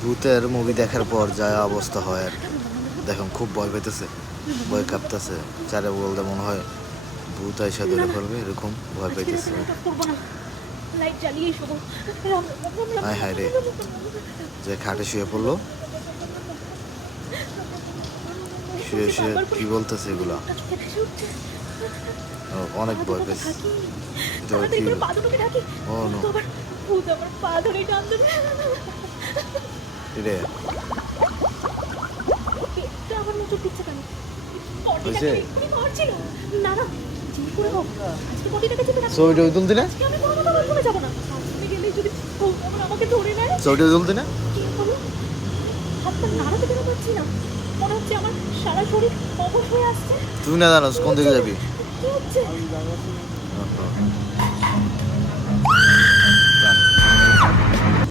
ভূতের মুভি দেখার পর যা অবস্থা হয় আর কি। দেখুন খুব ভয় পেতেছে, ভয় কাঁপতেছে, চারে বলতে মনে হয় ভূত আইসা ধরে ফেলবে, এরকম ভয় পাইতেছে। হায় হায় রে, যে খাটে শুয়ে পড়লো, শুয়ে শুয়ে কি বলতেছে এগুলা, অনেক ভয় পেয়েছে। ও নো রে ছবিটা তুলতি না, ছবিটা তুলতি না। তুই না জানোস কোন দিকে যাবি?